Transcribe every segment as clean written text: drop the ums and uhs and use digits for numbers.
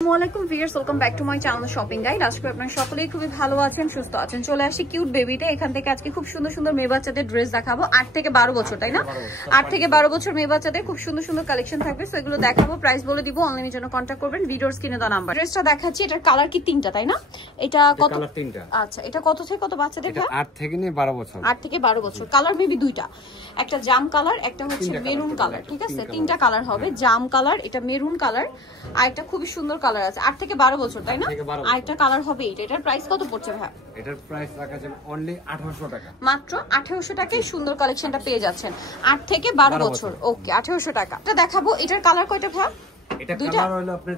আসসালামু viewers, welcome back to my channel shopping guide. আজকে আপনারা সকলেই খুবই ভালো আছেন, সুস্থ আছেন। চলে আসি কিউট বেবিতে। এখান থেকে আজকে খুব সুন্দর সুন্দর মেয়ে বাচ্চাদের ড্রেস দেখাবো। 8 থেকে 12 বছর, তাই না? 8 থেকে 12 বছর মেয়ে বাচ্চাদের খুব সুন্দর সুন্দর কালেকশন থাকবে। সো এগুলো দেখাবো, প্রাইস বলে দিব। অনলাইনের জন্য কন্ট্যাক্ট করবেন, ভিডিওর স্ক্রিনে দেওয়া নাম্বার। ড্রেসটা দেখাচ্ছি, এটার কালার কি তিনটা, তাই না? এটা কত? কালার তিনটা। আচ্ছা, এটা কত থেকে কত বাচ্চাদের? এটা 8 থেকে নিয়ে 12 বছর। 8 থেকে 12 বছর। কালার মেবি দুইটা, একটা জাম কালার, একটা হচ্ছে মেরুন কালার। ঠিক আছে, তিনটা কালার হবে। জাম কালার, এটা মেরুন কালার, আর একটা খুবই সুন্দর কালার আছে। 8 থেকে 12 বছর, তাই না? আরেকটা কালার হবে এটা। এটার প্রাইস কত পড়ছে ভাই? এটার প্রাইস রাখা যাবে অনলি 1800 টাকা। মাত্র 1800 টাকায় সুন্দর কালেকশনটা পেয়ে যাচ্ছেন। 8 থেকে 12 বছর। ওকে, 1800 টাকা। এটা দেখাবো। এটার কালার কয়টা ভাই? এটা কালার হলো আপনার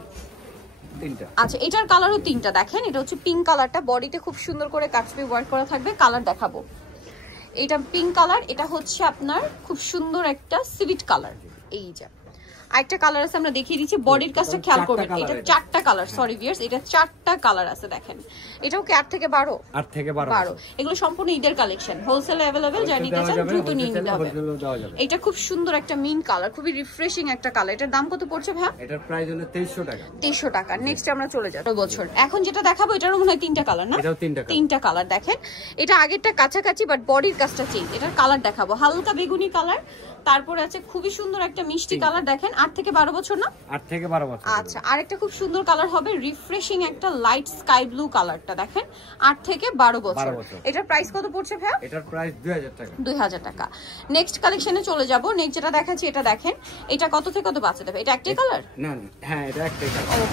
তিনটা। আচ্ছা, এটার কালারও তিনটা। দেখেন, এটা হচ্ছে পিঙ্ক কালারটা, বডিতে খুব সুন্দর করে কাটছবি ওয়ার্ক করা থাকবে। কালার দেখাবো। এটা পিঙ্ক কালার, এটা হচ্ছে আপনার খুব সুন্দর একটা সিভিট কালার। এই যে আরেকটা কালার আছে, আমরা দেখিয়ে দিচ্ছি। বডির কাজটা খেয়াল করবেন। এটা 4টা কালার, সরি ভিউয়ার্স, এটা 4টা কালার আছে। দেখেন, এটাও কি 8 থেকে 12? 8 থেকে 12। এগুলো সম্পূর্ণ ঈদের কালেকশন, হোলসেলে अवेलेबल। যা নিতে চান দ্রুত নিয়ে নিতে হবে। এটা খুব সুন্দর একটা মিন কালার, খুবই রিফ্রেশিং একটা কালার। এটার দাম কত পড়ছে ভাই? এটার প্রাইস হলো 2300 টাকা। 2300 টাকা। নেক্সট আমরা চলে যাব বছর। এখন যেটা দেখাবো এটারও মনে হয় 3টা কালার, না? এটাও 3টা কালার। 3টা কালার। দেখেন, এটা আগেরটা কাছাকাছি, বাট বডির কাজটা চেঞ্জ। এটার কালার দেখাবো, হালকা বেগুনি কালার, তারপরে আছে খুবই সুন্দর একটা মিষ্টি কালার। দেখেন, 8 থেকে 12 বছর না? 8 থেকে 12 বছর। আচ্ছা, আরেকটা খুব সুন্দর কালার হবে, রিফ্রেশিং একটা লাইট স্কাই ব্লু কালারটা। দেখেন, 8 থেকে 12 বছর। এটার প্রাইস কত পড়ছে ভাই? এটার প্রাইস 2000 টাকা। 2000 টাকা। নেক্সট কালেকশনে চলে যাব। নেক্সট যেটা দেখাচ্ছি, এটা দেখেন, এটা কত থেকে কত বাচ্চা দেবে? এটা একটাই কালার? না, হ্যাঁ, এটা একটাই কালার।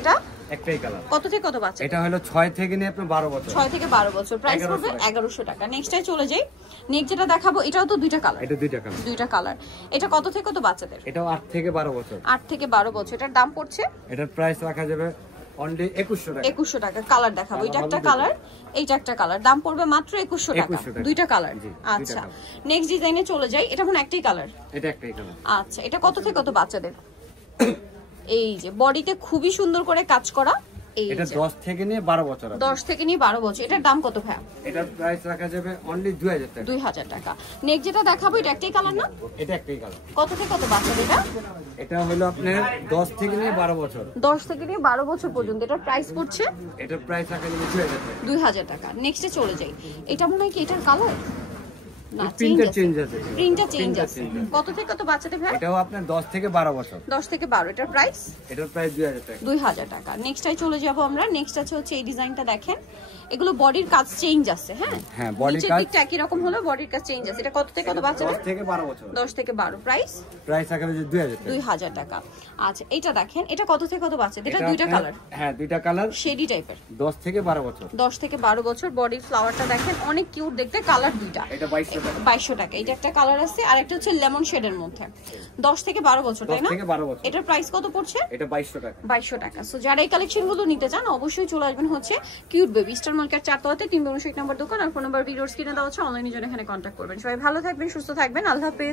এটা একটাই কালার। কত থেকে কত বাচ্চা? এটা হলো 6 থেকে নিয়ে আপনার 12 বছর। 6 থেকে 12 বছর। প্রাইস পড়বে 1100 টাকা। নেক্সটে চলে যাই। নেক্সট যেটা দেখাবো, এটাও তো দুইটা কালার। এটা দুইটা কালার। দুইটা কালার। এটা কত থেকে কত বাচ্চাদের? এটাও 8 থেকে 12 বছর। 8 থেকে 12 বছর। এটার দাম পড়ছে? এটার প্রাইস রাখা যাবে অনলি 2100 টাকা। 2100 টাকা। কালার দেখাবো। এটা একটা কালার, এইটা একটা কালার। দাম পড়বে মাত্র 2100 টাকা। দুইটা কালার। আচ্ছা, নেক্সট ডিজাইনে চলে যাই। এটা মনে একটাই কালার। এটা একটাই কালার। আচ্ছা, এটা কত থেকে কত বাচ্চাদের? এই যে বডিতে খুবই সুন্দর করে কাজ করা। এটা 10 থেকে নিয়ে 12 বছর। 10 থেকে নিয়ে 12 বছর। এটার দাম কত ভাই? এটার প্রাইস রাখা যাবে অনলি 2000 টাকা। 2000 টাকা। নেক্সট যেটা দেখাবো, এটা একটাই কালার না? এটা একটাই কালার। কত থেকে কত বাচ্চাদের এটা? এটা হলো আপনার 10 থেকে নিয়ে 12 বছর। 10 থেকে নিয়ে 12 বছর পর্যন্ত। এটার প্রাইস পড়ছে? এটার প্রাইস রাখা যাবে 2000 টাকা। 2000 টাকা। নেক্সটে চলে যাই। এটা মনে হয় কি এটার কালার? না, প্রিন্টটা চেঞ্জ আছে। প্রিন্টটা চেঞ্জ আছে। কত থেকে কত বাচ্চাদের ভাই? এটাও আপনার 10 থেকে 12 বছর। 10 থেকে 12। এটার প্রাইস? এটার প্রাইস 2000 টাকা। 2000 টাকা। নেক্সটে চলে যাব আমরা। নেক্সট আছে হচ্ছে এই ডিজাইনটা। দেখেন, এগুলো বডির কাজ চেঞ্জ আছে। হ্যাঁ হ্যাঁ, বডির কাজ নিচের একই রকম হলো, বডির কাজ চেঞ্জ আছে। এটা কত থেকে কত বাচ্চাদের? 10 থেকে 12 বছর। 10 থেকে 12। প্রাইস? প্রাইস রাখা যাবে 2000 টাকা। 2000 টাকা। আচ্ছা, এটা দেখেন, এটা কত থেকে কত বাচ্চাদের? এটা দুইটা কালার। হ্যাঁ, দুইটা কালার, শেডি টাইপের। 10 থেকে 12 বছর। 10 থেকে 12 বছর। বডির ফ্লাওয়ারটা দেখেন, অনেক কিউট দেখতে। কালার দুইটা। এটা 2200 টাকা। 2200 টাকা। এটা একটা কালার আছে, আর একটা হচ্ছে লেমন শেডের মধ্যে। 10 থেকে 12 বছর, তাই না? 10 থেকে 12 বছর। এটার প্রাইস কত পড়ছে? এটা 2200 টাকা। 2200 টাকা। সো যারা এই কালেকশনগুলো নিতে চান, অবশ্যই চলে আসবেন হচ্ছে কিউট বেবি স্টার মার্কেট 4 তলাতে 359 নম্বর দোকান। আর ফোন নাম্বার ভিডিওর স্ক্রিনে দেওয়া আছে। অনলাইনে জন্য এখানে কন্ট্যাক্ট করবেন। সবাই ভালো থাকবেন, সুস্থ থাকবেন। আল্লাহ হাফেজ।